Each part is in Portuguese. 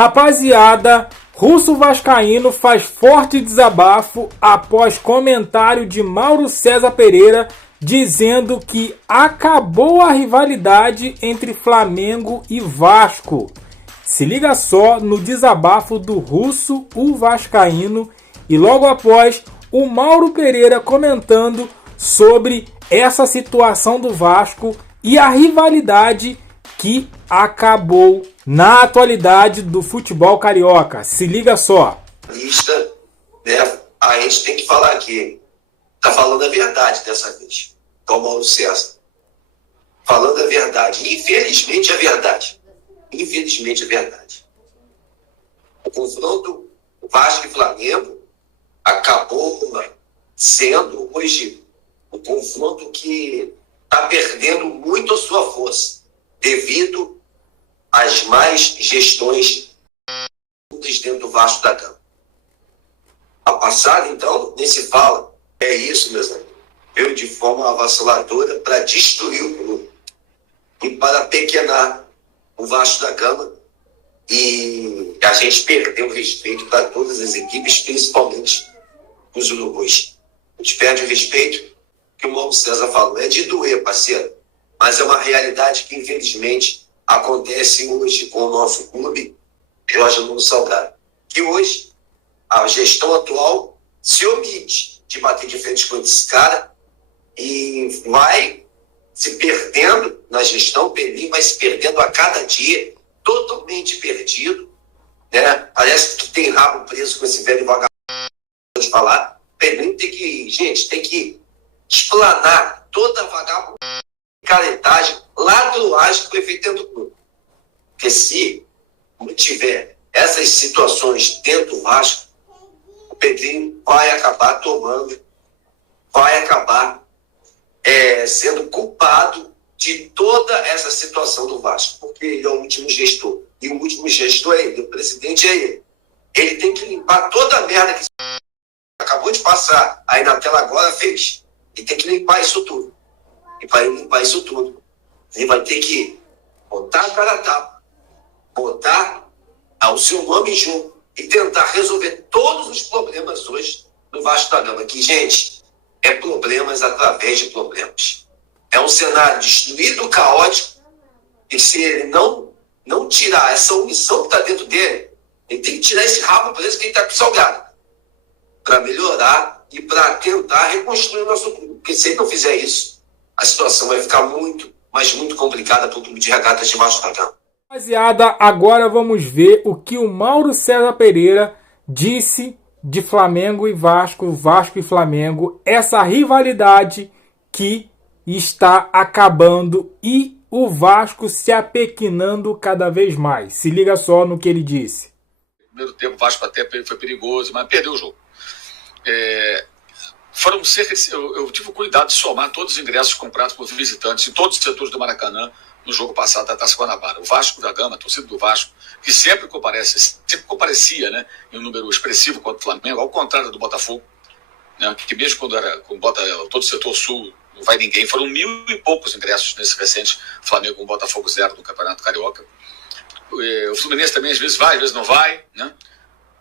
Rapaziada, Russo Vascaíno faz forte desabafo após comentário de Mauro César Pereira dizendo que acabou a rivalidade entre Flamengo e Vasco. Se liga só no desabafo do Russo, o Vascaíno, e logo após o Mauro Pereira comentando sobre essa situação do Vasco e a rivalidade que acabou na atualidade do futebol carioca. Se liga só. A gente tem que falar aqui. Tá falando a verdade dessa vez. Então, Mauro César. Falando a verdade. Infelizmente é verdade. Infelizmente é verdade. O confronto Vasco e Flamengo acabou sendo hoje um confronto que está perdendo muito a sua força devido às más gestões dentro do Vasco da Gama. A passada, então, nem se fala. É isso, meus amigos. Veio de forma avassaladora para destruir o clube e para pequenar o Vasco da Gama. E a gente perdeu o respeito para todas as equipes, principalmente os urubus. A gente perde o respeito que o Mauro César falou. É de doer, parceiro. Mas é uma realidade que, infelizmente, acontece hoje com o nosso clube, Jorge Nuno Salgado. Que hoje, a gestão atual se omite de bater de frente com esse cara e vai se perdendo na gestão. O Pelinho vai se perdendo a cada dia, totalmente perdido. Né? Parece que tem rabo preso com esse velho vagabundo de falar. O Pelinho tem que explanar toda a vagabunda, caretagem, ladruagem que foi feita dentro do clube. Porque se não tiver essas situações dentro do Vasco, o Pedrinho vai acabar tomando, vai acabar sendo culpado de toda essa situação do Vasco, porque ele é o último gestor. E o último gestor é ele, o presidente é ele. Ele tem que limpar toda a merda que acabou de passar. Aí na tela agora fez. Ele tem que limpar isso tudo. E para ele limpar isso tudo, ele vai ter que botar a cara a tapa, botar o seu nome junto e tentar resolver todos os problemas hoje do Vasco da Gama. Que, gente, é problemas através de problemas. É um cenário destruído, caótico, e se ele não tirar essa omissão que está dentro dele, ele tem que tirar esse rabo preso que ele está com salgado para melhorar e para tentar reconstruir o nosso clube. Porque se ele não fizer isso, a situação vai ficar muito, mas muito complicada para o clube de regatas de Vasco da Gama. Rapaziada, agora vamos ver o que o Mauro César Pereira disse de Flamengo e Vasco, Vasco e Flamengo, essa rivalidade que está acabando e o Vasco se apequenando cada vez mais. Se liga só no que ele disse. No primeiro tempo o Vasco até foi perigoso, mas perdeu o jogo. Foram cerca de, eu tive o cuidado de somar todos os ingressos comprados por visitantes em todos os setores do Maracanã no jogo passado da Taça Guanabara. O Vasco da Gama, a torcida do Vasco, que sempre comparecia, né, em um número expressivo contra o Flamengo, ao contrário do Botafogo, né, que mesmo quando bota todo o setor sul, não vai ninguém, foram 1.000 e poucos ingressos nesse recente Flamengo com Botafogo 0 no Campeonato Carioca. O Fluminense também às vezes vai, às vezes não vai, né?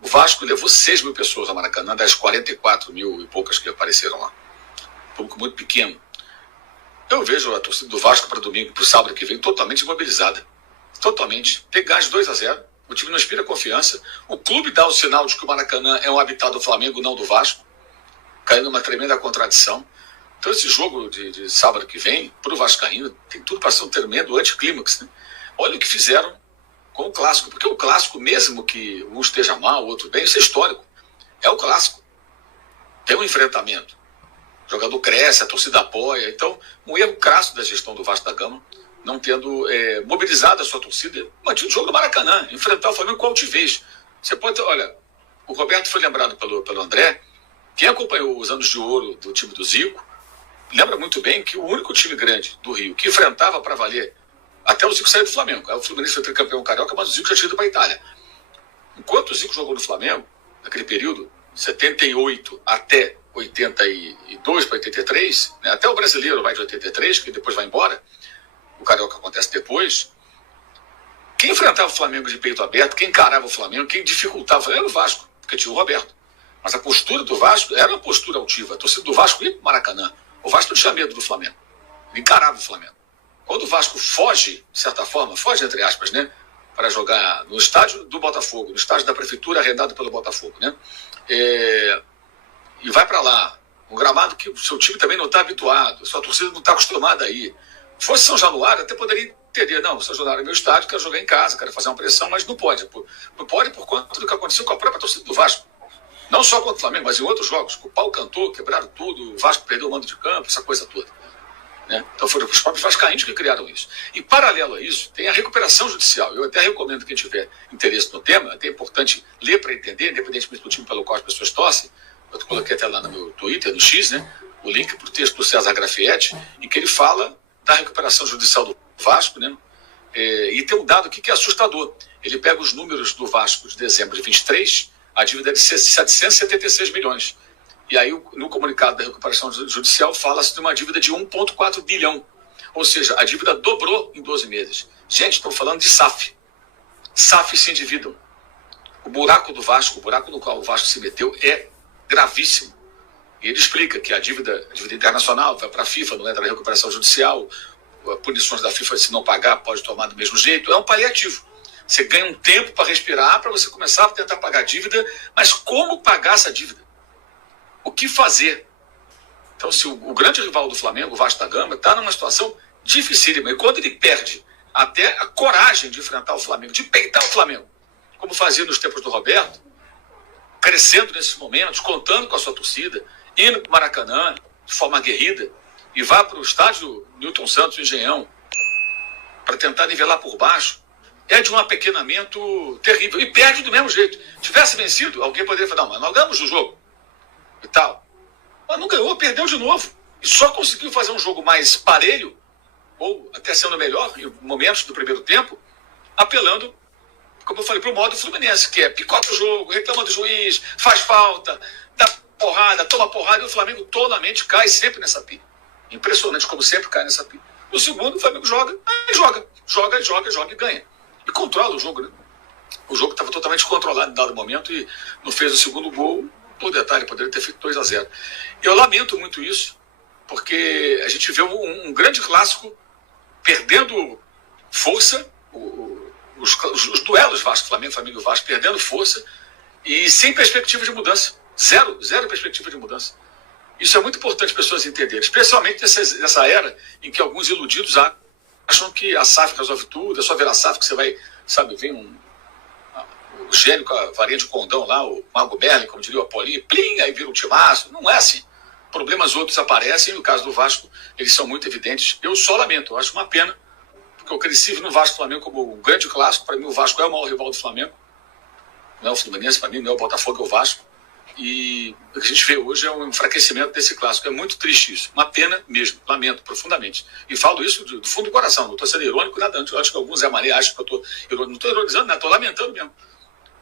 O Vasco levou 6.000 pessoas ao Maracanã, das 44.000 e poucas que apareceram lá. Público muito pequeno. Eu vejo a torcida do Vasco para domingo, para o sábado que vem, totalmente mobilizada. Totalmente. Tem gás 2-0. O time não inspira confiança. O clube dá o sinal de que o Maracanã é um habitat do Flamengo, não do Vasco. Caindo numa tremenda contradição. Então esse jogo de sábado que vem, para o Vascaíno, tem tudo para ser um tremendo anticlímax, né? Olha o que fizeram com o Clássico. Porque o Clássico, mesmo que um esteja mal, o outro bem, isso é histórico. É o Clássico. Tem um enfrentamento. O jogador cresce, a torcida apoia. Então, um erro crasso da gestão do Vasco da Gama, não tendo mobilizado a sua torcida, mantido o jogo do Maracanã, enfrentar o Flamengo com altivez. Você pode, olha, o Roberto foi lembrado pelo André. Quem acompanhou os anos de ouro do time do Zico, lembra muito bem que o único time grande do Rio que enfrentava para valer, até o Zico saiu do Flamengo. O Fluminense foi tricampeão carioca, mas o Zico já tinha ido para a Itália. Enquanto o Zico jogou no Flamengo, naquele período, 78 até 82 para 83, né, até o brasileiro vai de 83, que depois vai embora, o carioca acontece depois, Quem enfrentava o Flamengo de peito aberto, quem encarava o Flamengo, quem dificultava o Flamengo era o Vasco, porque tinha o Roberto. Mas a postura do Vasco era uma postura altiva. A torcida do Vasco ia para o Maracanã. O Vasco não tinha medo do Flamengo. Ele encarava o Flamengo. Quando o Vasco foge, de certa forma, foge entre aspas, né, para jogar no estádio do Botafogo, no estádio da prefeitura arrendado pelo Botafogo, né, e vai para lá, um gramado que o seu time também não está habituado, sua torcida não está acostumada a ir. Fosse São Januário, até poderia entender, não, São Januário é meu estádio, quero jogar em casa, quero fazer uma pressão, mas não pode. Não pode por conta do que aconteceu com a própria torcida do Vasco. Não só contra o Flamengo, mas em outros jogos. O pau cantou, quebraram tudo, o Vasco perdeu o mando de campo, essa coisa toda. Né? Então foram os próprios vascaínos que criaram isso. E paralelo a isso, tem a recuperação judicial. Eu até recomendo quem tiver interesse no tema, até é importante ler para entender, independentemente do time pelo qual as pessoas torcem. Eu coloquei até lá no meu Twitter, no X, né, o link para o texto do César Grafietti, em que ele fala da recuperação judicial do Vasco, né? E tem um dado aqui que é assustador. Ele pega os números do Vasco de dezembro de 23, a dívida é de 776 milhões. E aí, no comunicado da recuperação judicial, fala-se de uma dívida de 1,4 bilhão. Ou seja, a dívida dobrou em 12 meses. Gente, estou falando de SAF. SAF se endividam. O buraco do Vasco, o buraco no qual o Vasco se meteu, é gravíssimo. E ele explica que a dívida internacional vai para a FIFA, não entra na recuperação judicial, punições da FIFA se não pagar pode tomar do mesmo jeito. É um paliativo. Você ganha um tempo para respirar, para você começar a tentar pagar a dívida, mas como pagar essa dívida? O que fazer? Então, se o grande rival do Flamengo, o Vasco da Gama, está numa situação dificílima, e quando ele perde até a coragem de enfrentar o Flamengo, de peitar o Flamengo, como fazia nos tempos do Roberto, crescendo nesses momentos, contando com a sua torcida, indo para o Maracanã de forma aguerrida, e vá para o estádio Newton Santos, Engenhão, para tentar nivelar por baixo, é de um apequenamento terrível. E perde do mesmo jeito. Tivesse vencido, alguém poderia falar, não, mas nós ganhamos o jogo. E tal. Mas não ganhou, perdeu de novo. E só conseguiu fazer um jogo mais parelho, ou até sendo melhor, em momentos do primeiro tempo, apelando, como eu falei, para o modo Fluminense, que é picota o jogo, reclama do juiz, faz falta, dá porrada, toma porrada, e o Flamengo totalmente cai sempre nessa pilha. Impressionante como sempre cai nessa pilha. No segundo, o Flamengo joga e ganha. E controla o jogo, né? O jogo estava totalmente controlado em dado momento e não fez o segundo gol. Por detalhe, poderia ter feito 2-0. Eu lamento muito isso, porque a gente vê um grande clássico perdendo força, os duelos Vasco-Flamengo, Flamengo e Vasco perdendo força e sem perspectiva de mudança. Zero perspectiva de mudança. Isso é muito importante as pessoas entenderem, especialmente nessa era em que alguns iludidos acham que a SAF resolve tudo, é só ver a SAF que você vai, sabe, vem o gênio com a varinha de condão lá, o Mago Merlin, como diria o Apolinho, plim, aí vira um timaço. Não é assim. Problemas outros aparecem, e no caso do Vasco, eles são muito evidentes. Eu só lamento, eu acho uma pena, porque eu cresci no Vasco Flamengo como um grande clássico. Para mim, o Vasco é o maior rival do Flamengo. Não é o Fluminense, para mim, não é o Botafogo, é o Vasco. E o que a gente vê hoje é um enfraquecimento desse clássico. É muito triste isso. Uma pena mesmo. Lamento profundamente. E falo isso do fundo do coração. Não estou sendo irônico, nada antes. Eu acho que alguns Zé Maria acham que eu estou irônico. Não estou ironizando, não. Estou lamentando mesmo.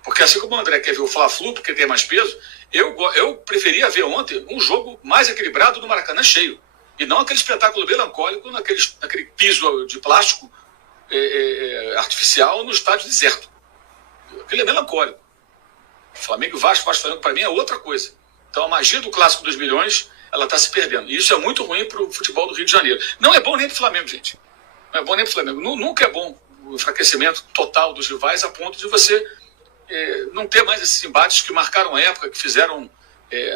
Porque assim como o André quer ver o Fla-Flu, porque tem mais peso, eu preferia ver ontem um jogo mais equilibrado no Maracanã cheio. E não aquele espetáculo melancólico naquele piso de plástico artificial no estádio deserto. Aquele é melancólico. Flamengo e Vasco Flamengo, para mim, é outra coisa. Então, a magia do Clássico dos Milhões, ela está se perdendo. E isso é muito ruim para o futebol do Rio de Janeiro. Não é bom nem para o Flamengo, gente. Não é bom nem para o Flamengo. Nunca é bom o enfraquecimento total dos rivais a ponto de você não ter mais esses embates que marcaram a época, que fizeram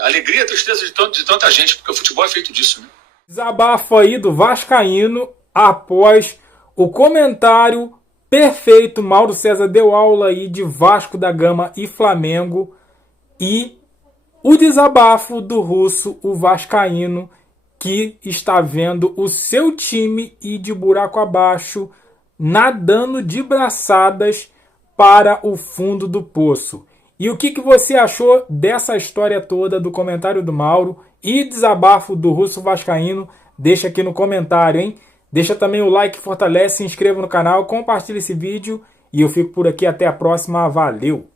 alegria e tristeza de tanta gente, porque o futebol é feito disso, né? Desabafo aí do vascaíno após o comentário perfeito. Mauro César deu aula aí de Vasco da Gama e Flamengo. E o desabafo do Russo, o vascaíno, que está vendo o seu time ir de buraco abaixo, nadando de braçadas para o fundo do poço. E o que você achou dessa história toda, do comentário do Mauro e desabafo do Russo vascaíno? Deixa aqui no comentário, hein? Deixa também o like, fortalece, se inscreva no canal, compartilhe esse vídeo e eu fico por aqui. Até a próxima. Valeu!